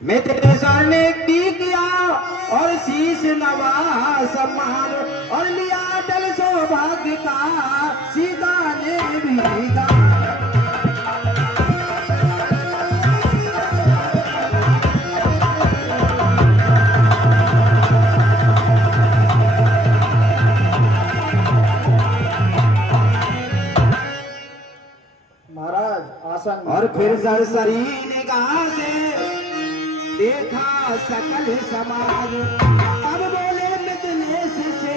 मैं तेरे सामने की किया और शीश नवा सम्मान और लिया डल सौभाग्य का सीता ने भी दान। महाराज आसन और फिर सरसरी निगाह से देखा सकल समाज, अब बोले मिथिलेश से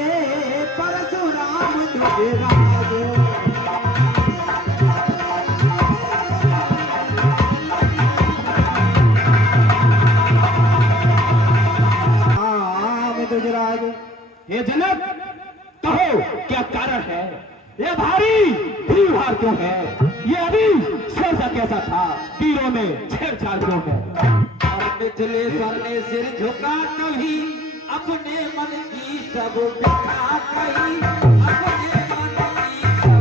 परशुराम दुर्राज। दुर्राज हे जनक, कहो क्या कारण है? ये भारी भीड़ भाड़ क्यों है? ये अभी शेर सा कैसा था, तीरों में छेड़छाड़ क्यों है? मिथिलेश्वर ने सिर झुका कभी अपने मन की सब व्यथा कही, अपने मन की सब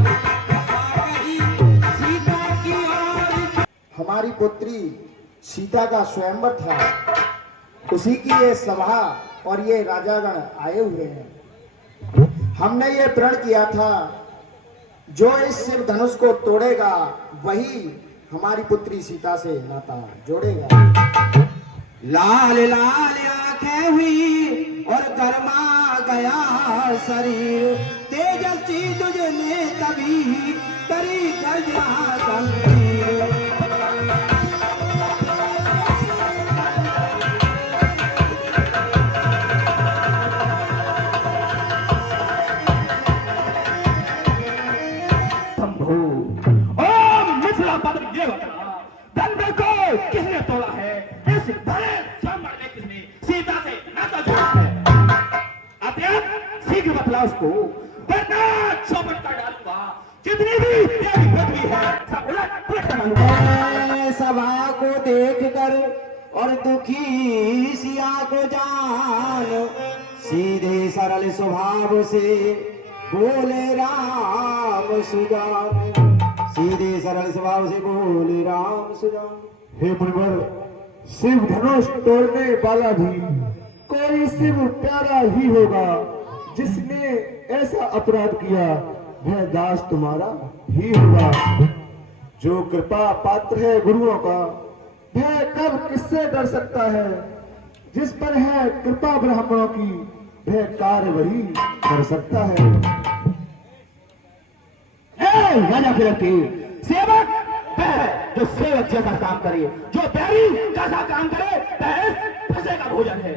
व्यथा कही, सीता की ओर। हमारी पुत्री सीता का स्वयंवर था, उसी की ये सभा और ये राजागण आए हुए हैं। हमने ये प्रण किया था, जो इस शिव धनुष को तोड़ेगा वही हमारी पुत्री सीता से नाता जोड़ेगा। लाल लाल आंखें हुई और गर्मा गया शरीर, तेजस्वी तुझने तभी करी गर्जना गंभीर। किसने तोड़ा है? इस बड़े सामर ने किसने सीता से नाता जोड़ा है? अत्यंत शीघ्र बतला उसको, वरना चौपट कर डालूंगा। जितनी भी तेरी पृथ्वी है सब उलट पुलट कर डालूंगा। सभा को देख कर और दुखी सिया को जान, सीधे सरल स्वभाव से बोले राम सुजान, सीधे सरल स्वभाव से बोले राम सुजान। हे मुनिवर, शिव धनुष तोड़ने वाला भी कोई शिव प्यारा ही होगा। जिसने ऐसा अपराध किया वह दास तुम्हारा ही होगा। जो कृपा पात्र है गुरुओं का, वह कब किससे डर सकता है? जिस पर है कृपा ब्राह्मणों की, वह कार्य वही कर सकता है। राजा फिर सेवक वह है जो सेवक जैसा काम करे, जो बैरी जैसा काम करे, वह फंसे का भोजन है।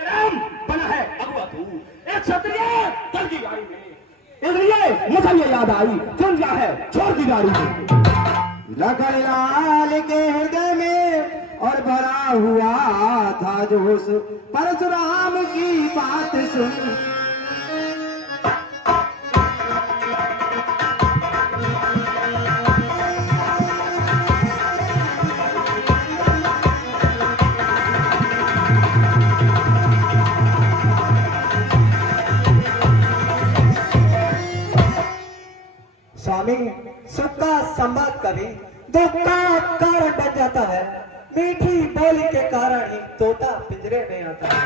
राम बना है अगुआ तू, एक क्षत्रिय दल की गाड़ी में, इसलिए मुझे ये याद आई, सुन जा है छोड़ दी गाड़ी में। लखन लाल के हृदय में और भरा हुआ था जोश, परशुराम की बात सुन। स्वामी, सुख का संवाद कभी दुख का कारण बन जाता है। मीठी बोली के कारण ही तोता पिंजरे में आता है।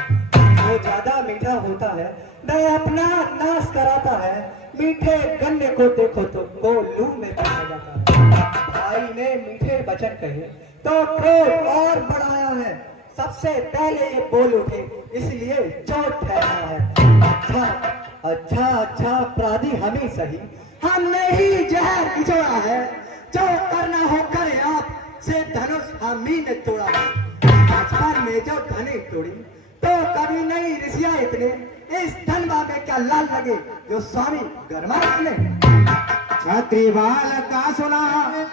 जो ज्यादा मीठा होता है वह अपना नाश कराता है। मीठे गन्ने को देखो तो लू में पड़ा जाता है। भाई ने मीठे वचन कहे तो क्रोध और बढ़ाया है। सबसे पहले ये बोल उठे इसलिए चोट ठहरा है। अच्छा अपराधी हम ही सही, हमने ही जहर निचोड़ा है। जो करना हो करे आप, से धनुष हम ही ने तोड़ा है। बचपन में जो धनी तोड़ी तो कभी नहीं ऋषिया इतने। इस धनवा में क्या लाल लगे जो स्वामी गरमाए ने। छत्री बाल का सुना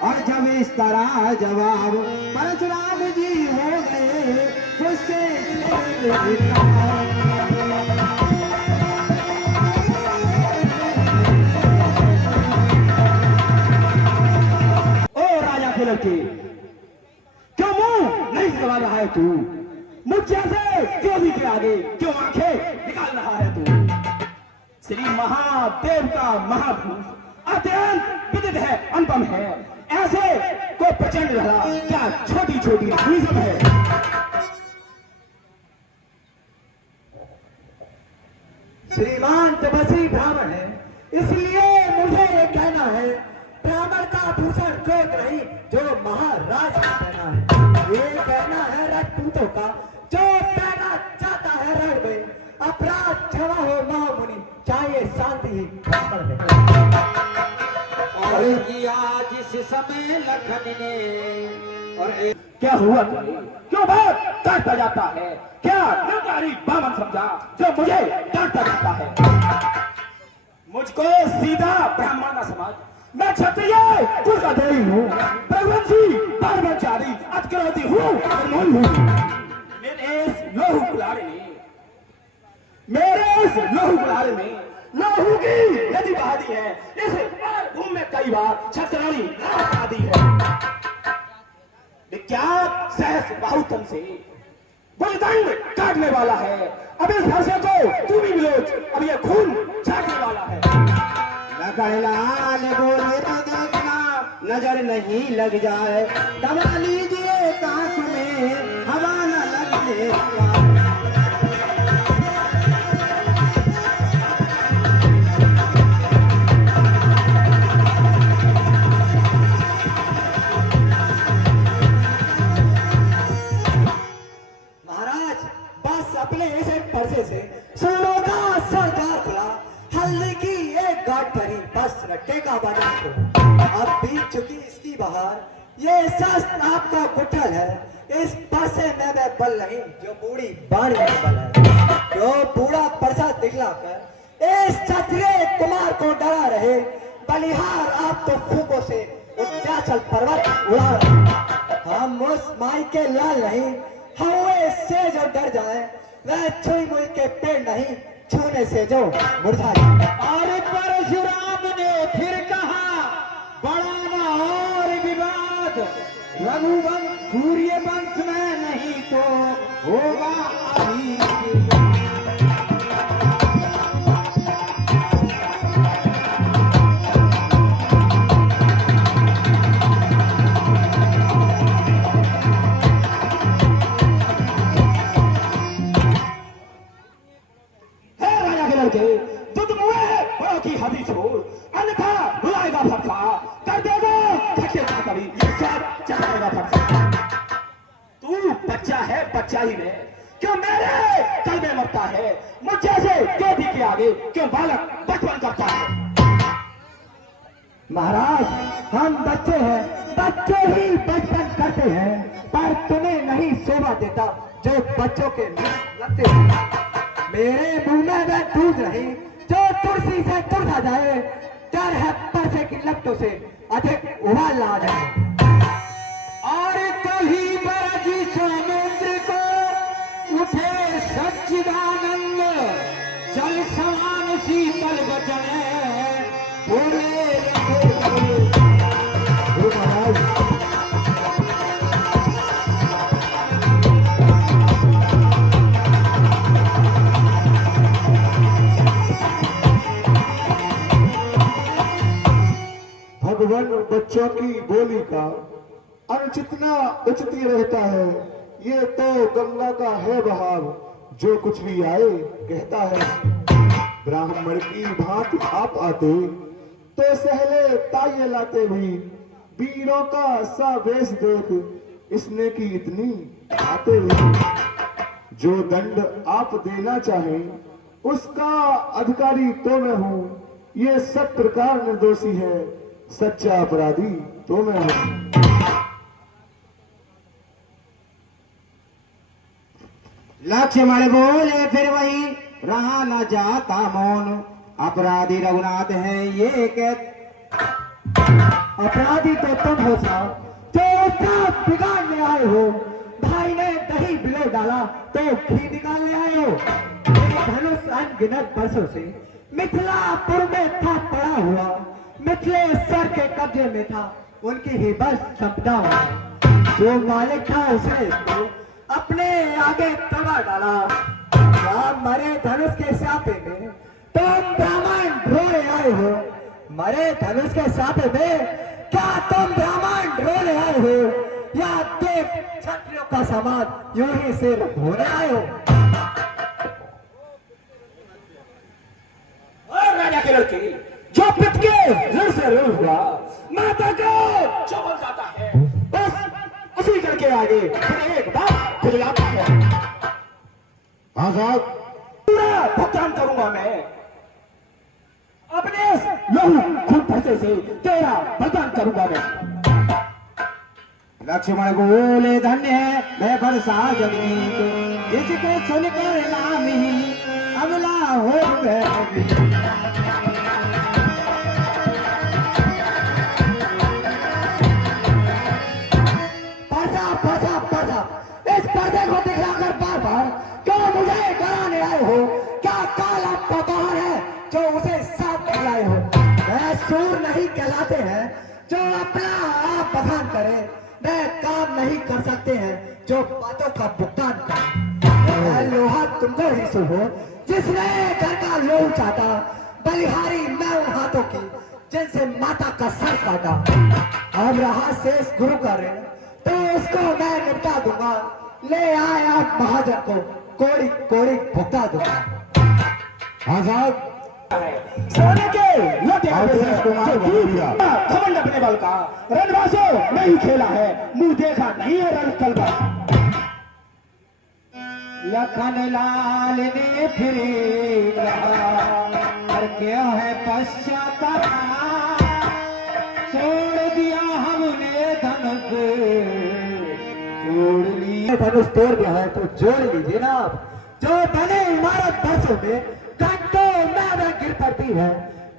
और जब इस तरह जवाब, परशुराम जी हो गए गुस्से लड़के, क्यों मुंह नहीं सवाल रहा है तू? मुझ जैसे ज्योति के आगे क्यों आंखें निकाल रहा है तू? श्री महादेव का महापुरुष अत्यंत विदित है, अनुपम है। ऐसे को प्रचंड रहा, क्या छोटी छोटी रिजम है। श्रीमान तपस्वी ब्राह्मण है, इसलिए मुझे ये कहना है, ब्राह्मण का भूषण कोट नहीं जो महाराज का पहना है। ये कहना है राजपूतों का जो पहना चाहता है रण में, अपराध क्षमा हो महामुनि, चाहे शांति ही ब्राह्मण है। और किया जिस समय लखन ने और क्या हुआ तुम्हें? क्यों बात काटता जाता है? क्या नकारी बामन समझा जो मुझे डांटता जाता है? मुझको सीधा ब्राह्मण न समझ, मैं क्षत्रिय दुर्गादेवी हूँ, भगवंशी ब्रह्मचारी अतिक्रोधी हूँ, निर्मोही हूँ। मेरे इस लोहू कुलारे में लोहू की नदी बहा दी है। इस भूमि में कई बार छतरानी बहा दी है। विख्यात सहस बाहुतम से बुलदंड काटने वाला है। अब इस फरसे को तू भी मिलोच, अब ये खून छाटने वाला है। लकड़ लाल गोरे तो देखना नजर नहीं लग जाए, दबा लीजिए कांख में हवा न लगे। महाराज बस अपने इस एक परसे से सोनों का सरदार खुला, हल्दी की एक गांठ भरी, बस रट्टे का बना को। अब बीत चुकी इसकी बहार, ये शस्त्र आपका गुठल है, इस परसे में वह बल नहीं जो बूढ़ी बाणी में बल है। जो बूढ़ा परसा दिखलाकर इस क्षत्रिय कुमार को डरा रहे, बलिहार आप तो फूकों से उद्याचल पर्वत उड़ा रहे। हम उस माई के लाल नहीं, हवे से जो डर जाए, वह छुई मुई के पेड़ नहीं, छूने से जो मुरझा जाए। और परशुराम ने फिर कहा, बड़ा न और विवाद, रघुवंश सूर्य वंश में नहीं तो होगा अभी। तुझ मुए बड़ों की हदी छोड़, अन्यथा रुलाएगा फरसा, कर देगा धक्के का कभी, ये सब चलाएगा फरसा। तू बच्चा है, बच्चा ही रहे, क्यों मेरे कल में मरता है? मुझ जैसे बेटी के आगे क्यों बालक बचपन करता है? महाराज हम बच्चे हैं, बच्चे ही बचपन करते हैं, पर तुम्हें नहीं शोभा देता जो बच्चों के मुंह लगते हैं। मेरे मुंह में वह दूध नहीं जो तुलसी से तुरसा जाए, डर है परसे की लपटों से अधिक उबाल ला जाए। और कहीं बरज समुद्र को उठे सच्चिदानंद, जल समान शीतल वचन बोले भगवान बच्चों की बोली का अनचितना उचित रहता है। ये तो गंगा का है बहाव, जो कुछ भी आए कहता है। ब्राह्मण की भांति आप आते तो सहले ताये लाते भी, वीरों का सा वेश देख इसने की इतनी आते भी। जो दंड आप देना चाहें उसका अधिकारी तो मैं हूं, ये सब प्रकार निर्दोषी है, सच्चा अपराधी तो मैं हूं। लक्ष्मण बोले फिर वही रहा न जाता मौन, अपराधी रघुनाथ है ये अपराधी तो तुम हो साहब, जो सब बिगाड़ने आए हो। भाई ने दही बिलो डाला तो घी निकालने आए हो। ये धनुष अनगिनत वर्षों से मिथिलापुर में था पड़ा हुआ, मिथिलेश्वर के कब्जे में था, उनकी ही बस संपदा हुआ। जो मालिक था उसने इसको अपने आगे तबा डाला। क्या मरे धनुष के सापे में तुम ब्राह्मण ढोले आए हो? मरे धनुष के सापे में क्या तुम ब्राह्मण ढोले आए क्षत्रियों का सामान यूं ही सिर धोने आए हो? और राजा के लड़के जो पिट के रण से रण हुआ, माता को जो बन जाता है, बस उसी करके आगे फिर एक बार फिर आता है। हाँ साहब, पूरा भुगतान करूंगा मैं अपने इस लहू खून पैसे से, तेरा भुगतान करूंगा मैं। लक्ष्मण बोले धन्य है मैं बरसा जगनी को, जिसको सुनकर नाम ही अगला हो गए। इस पर्दे को दिखलाकर बार बार क्यों मुझे डराने आए हो? क्या काल आपका बाहर है जो उसे साथ लाए हो? वह सूर नहीं कहलाते हैं जो अपना आप बखान करे, वह काम नहीं कर सकते हैं जो बातों का भुगतान करे। वह लोहा तुमको ही सुहो जिसने घर का लोह चाटा, बलिहारी मैं उन हाथों की जिनसे माता का सर काटा। अब रहा शेष गुरु का ऋण तो उसको मैं निपटा दूंगा, ले आए आप महाजन को कोड़ी कोड़ी भुगता दूंगा। हाँ साहब, सोने के लोटे खमंड अपने बल का रणवासो नहीं खेला है, मुंह देखा नहीं है रणस्थल पर। लखन लाल ने फिर कर क्या है पश्चाताप, तोड़ दिया हमने धनुष, जोड़ लिए धनुष तोड़ दिया है तो जोड़ लीजिए ना आप। जो बने इमारत बरसों में घंटों में गिर पड़ती है,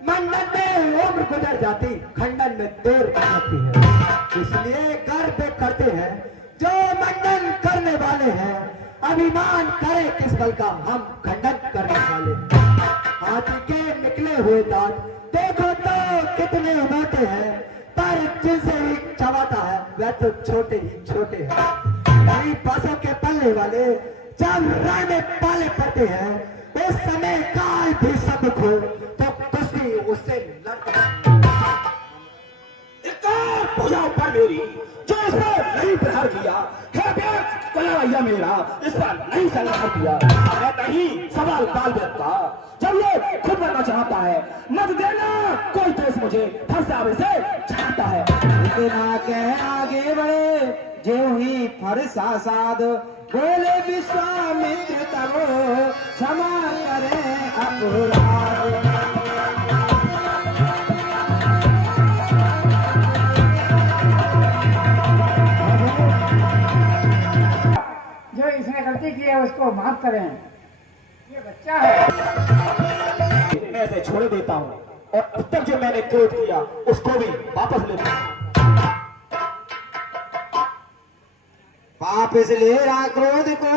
मंडन में उम्र गुजर जाती, खंडन में देर जाती है। इसलिए गर्व करते हैं जो मंडन करने वाले हैं, अभिमान करे किस बल का हम खंडन करने वाले। हाथी के निकले हुए दांत देखो तो कितने मोटे हैं, पर जिनसे ही चबाता है वह तो छोटे ही छोटे हैं। गरीब बासों के पल्ले वाले जब रण में पाले पड़ते हैं, उस समय काल भी सबक हो तो कुश्ती उससे लड़ता है। भुजाओं पर मेरी जो इस पर नहीं प्रहार किया है, कलाइया मेरा इस पर नहीं संहार किया। मैं नहीं सवाल बाल का जब ये खुद बनना चाहता है, मत देना कोई दोस्त मुझे फरसावे से चाहता है। इतना के आगे बढ़े जो ही फरसा साध, बोले विश्वामित्र तब क्षमा करे अपराध। जो इसने गलती की है उसको माफ करें, ये बच्चा है। मैं इसे छोड़ देता हूँ और अब तक जो मैंने क्रोध किया उसको भी वापस लेता हूँ। वापस ले रहा क्रोध को,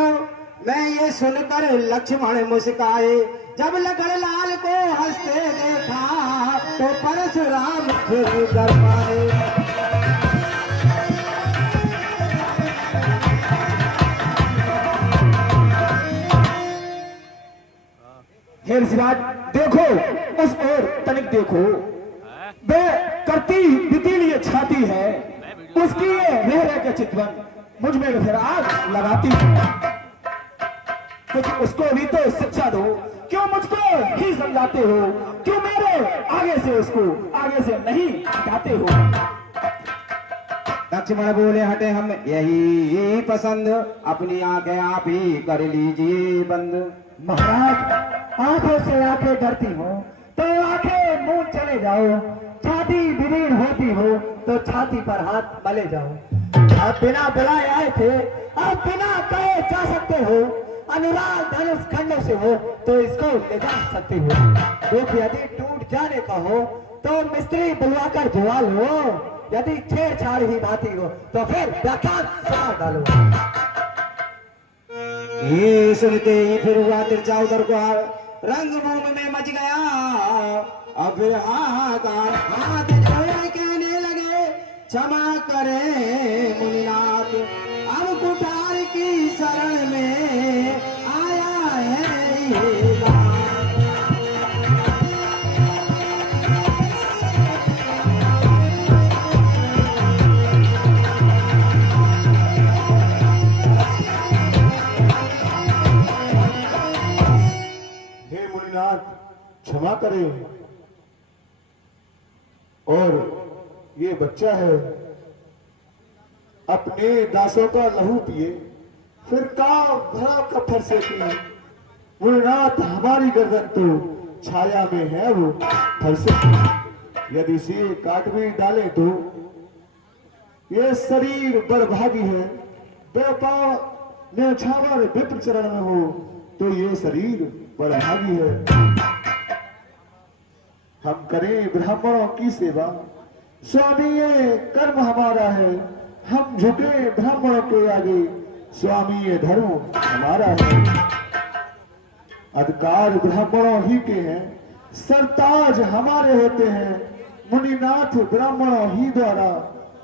मैं ये सुनकर लक्ष्मण मुस्काए। जब लखन लाल को हंसते देखा तो परशुराम फिर कर पाए। हे ऋषिराज देखो, उस ओर तनिक देखो, वे करती बितीली छाती है, उसकी ये लहरे के चितवन मुझ में फिर आग लगाती है। कुछ उसको भी तो शिक्षा दो, क्यों मुझको ही समझाते हो? क्यों मेरे आगे से उसको आगे से नहीं हटाते हो? लक्ष्मण बोले हटे हम यही पसंद, अपनी आंखें आप ही कर लीजिए बंद। महाराज आंखों से आंखें डरती हो तो आंखें मुंह चले जाओ, छाती विलीन होती हो तो छाती पर हाथ मले जाओ। अब बिना बुलाए आए थे, अब बिना कहे जा सकते हो। अनुराग धनुष खंडों से हो तो इसको ले जा सकते हो। दुख यदि टूट जाने का हो तो मिस्त्री बुलवाकर जुआ लो, यदि छेड़छाड़ ही बाती हो तो फिर व्याख्यान सुना डालो। ये सुनते ही फिर हुआ तिरछा उधर को रंगभूमि में मच गया। अब फिर हाहाकार हाथ जोड़े कहने लगे, क्षमा करे मुनिनाथ, अब कुठार की शरण में आया है ये बात। करे और ये बच्चा है अपने दासों का लहू पिए, फिर काम भरा कफर से पिए। मुनिनाथ हमारी गर्दन तो छाया में है वो फरसे, यदि इसे काट भी डाले तो ये शरीर बड़भागी है। बेपाव न्यौछावर विप्र चरण में हो तो ये शरीर बड़भागी है। हम करें ब्राह्मणों की सेवा, स्वामी ये कर्म हमारा है। हम झुके ब्राह्मणों के आगे, स्वामी ये धर्म हमारा है। अधिकार ब्राह्मणों ही के हैं, सरताज हमारे होते हैं। मुनिनाथ ब्राह्मणों ही द्वारा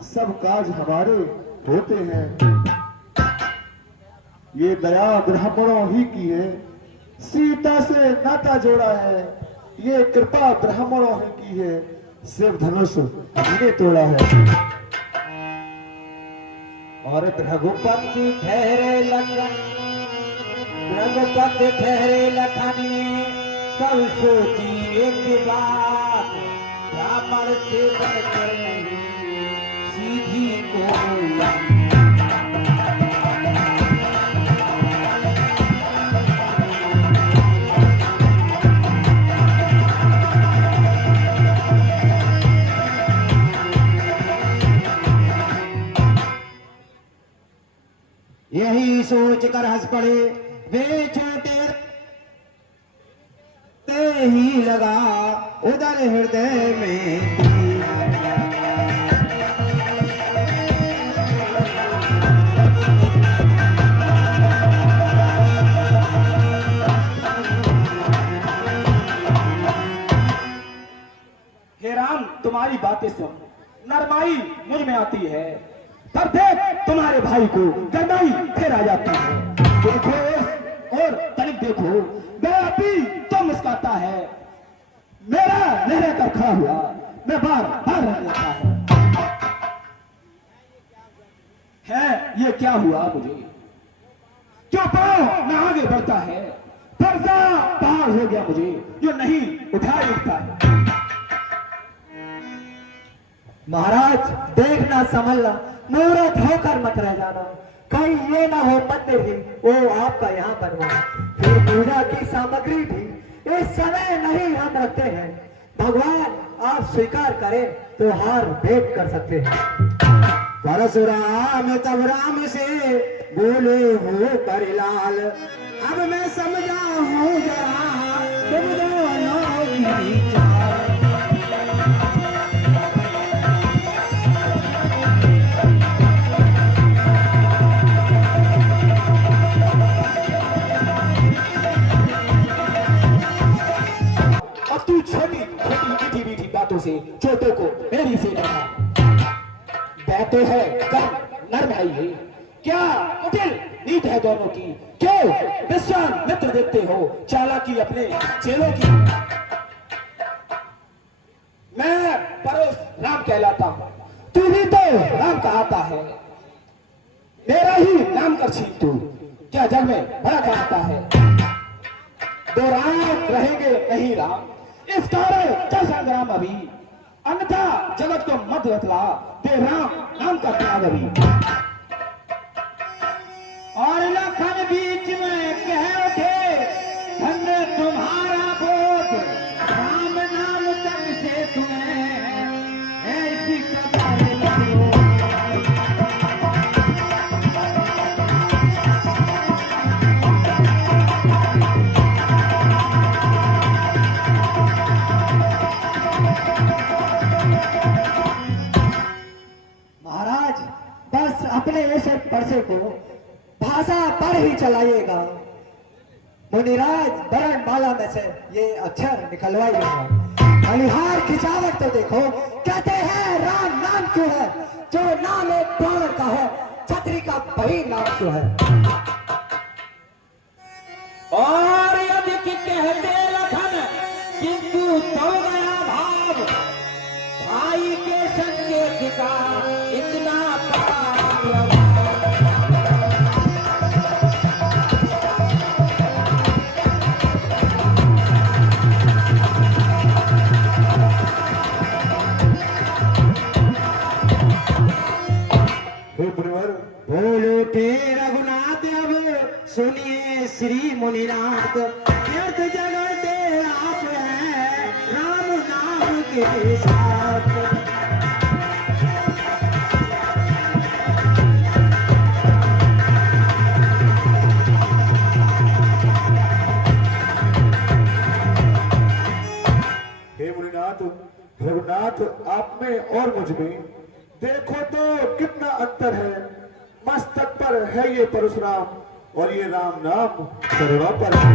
सब काज हमारे होते हैं। ये दया ब्राह्मणों ही की है, सीता से नाता जोड़ा है। ये कृपा ब्राह्मणों ही की है, शिव धनुष हमने तोड़ा है। और रघुपति ठहरे लखन, रघुपति ठहरे लखन ने कल सोची एक बात, ब्राह्मण से बढ़कर नहीं सीधी को। यही सोच कर हंस पड़े वे छोटे, ते ही लगा उधर हृदय में तीर। हे राम, तुम्हारी बातें सुन नरमाई मुझ में आती है, पर देख तुम्हारे भाई को गरमाई फिर आ जाती है। देखो और तनिक देखो, मैं अभी तो मुस्कुराता है, मेरा लहरा कर खड़ा हुआ मैं बार बार रह जाता है। ये क्या हुआ मुझे, क्यों पाँव न आगे बढ़ता है, पर्दा पहाड़ हो गया मुझे जो नहीं उठाई उठता है। महाराज देखना समझना, मूर्ख होकर मत रह जाना। कहीं ये ना हो मंदिर ही वो आपका यहाँ बनवा, फिर पूजा की सामग्री भी इस समय नहीं हम रखते हैं। भगवान आप स्वीकार करें तो हार भेंट कर सकते हैं। परशुराम तब राम से बोले हो परिलाल, अब मैं समझा हूँ जरा तुम दोनों की चाल। अब तू छोटी छोटी मीठी मीठी बातों से छोटों को मेरी से डरा, बातें है कम नर्म है ये, क्या कुटिल नीत है दोनों की, क्यों विश्वामित्र देखते हो चालाकी अपने चेलों की। मैं परोस राम कहलाता हूं, तू ही तो राम कहता है, मेरा ही नाम कर छीन तू, क्या जग में बड़ा कहता है। दो राम रहेंगे नहीं राम, इस कारण चल संग्राम अभी, अन्यथा जगत को मत बतला दे राम नाम का त्याग अभी। और लखन बीच में कह उठे धन्य तुम्हारा बोध, राम नाम तक से तुम्हें ऐसी कतार लगी। महाराज बस अपने ऐसे परसे को भाषा पर ही चलाइएगा। मुनिराज वरण माला में से ये अक्षर निकलवाइएगा। बलिहार खिंचावट तो देखो, कहते हैं राम नाम क्यों है, जो नाम एक प्राण का है, छतरी का वही नाम क्यों है। और यदि कि कहते लखन किंतु तो गया भाव, भाई के संकेत का इतना प्रभाव। हे मुनिवर, बोलो थे रघुनाथ अब सुनिए श्री मुनिनाथ, व्यर्थ जगते आप हैं राम नाम के साथ। हे मुनिनाथ, रघुनाथ आप में और मुझ में देखो तो कितना अंतर है। मस्तक पर है ये परशुराम और ये राम नाम चरणों पर है।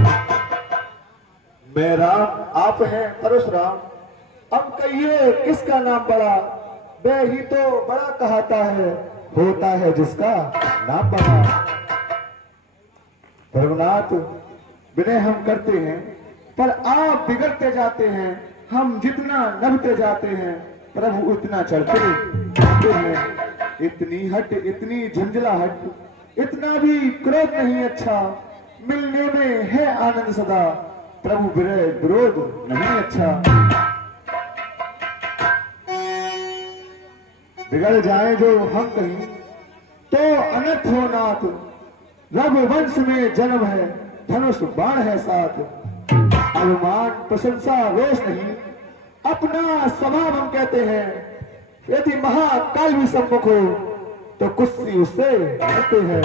मैं राम, आप हैं परशुराम, अब कहिए किसका नाम बड़ा? मैं ही तो बड़ा कहता है, होता है जिसका नाम बड़ा। रघुनाथ, विनय हम करते हैं पर आप बिगड़ते जाते हैं। हम जितना नभते जाते हैं प्रभु उतना चढ़ते जाते हैं। इतनी हट, इतनी झंझलाहट, इतना भी क्रोध नहीं अच्छा। मिलने में है आनंद सदा, प्रभु विरोध नहीं अच्छा। बिगड़ जाए जो हम कहीं तो अनर्थ हो नाथ। रघुवंश में जन्म है, धनुष बाण है साथ। अभिमान प्रशंसा रोष नहीं, अपना स्वभाव हम कहते हैं। यदि महाकाल भी सम्मुख हो तो कुश्ती उससे डरते हैं।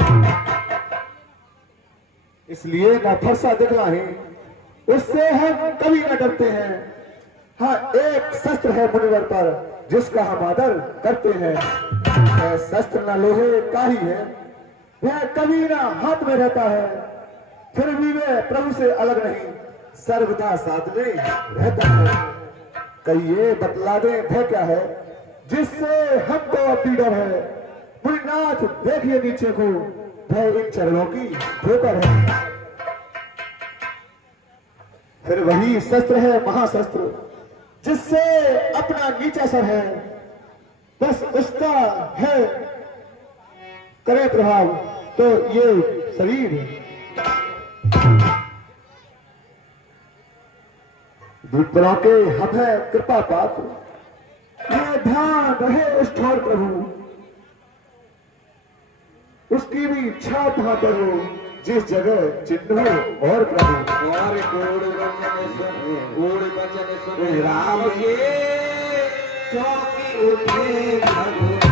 इसलिए न फरसा दिखलाएं, उससे हम कभी न डरते हैं। हाँ, एक शस्त्र है मुनिवर पर जिसका हम आदर करते हैं। वह शस्त्र न लोहे का ही है, वह कभी ना हाथ में रहता है, फिर भी वह प्रभु से अलग नहीं, सर्वदा साथ में रहता है। कहिए बतला दे भय क्या है जिससे हमको अपनी डर है। मुनिनाथ देखिए नीचे को, भय इन चरणों की ठोकर है। फिर वही शस्त्र है महाशस्त्र जिससे अपना नीचा सर है, बस उसका है करे प्रभाव तो ये शरीर। विप्रों के हम है कृपा पात्र, ये ध्यान रहे उस ठोर प्रभु, उसकी भी छाप हाथ हो जिस जगह चिन्ह हो और प्रभु। और गुण वचन सुन राम के चौकी उठे रघुनाथ।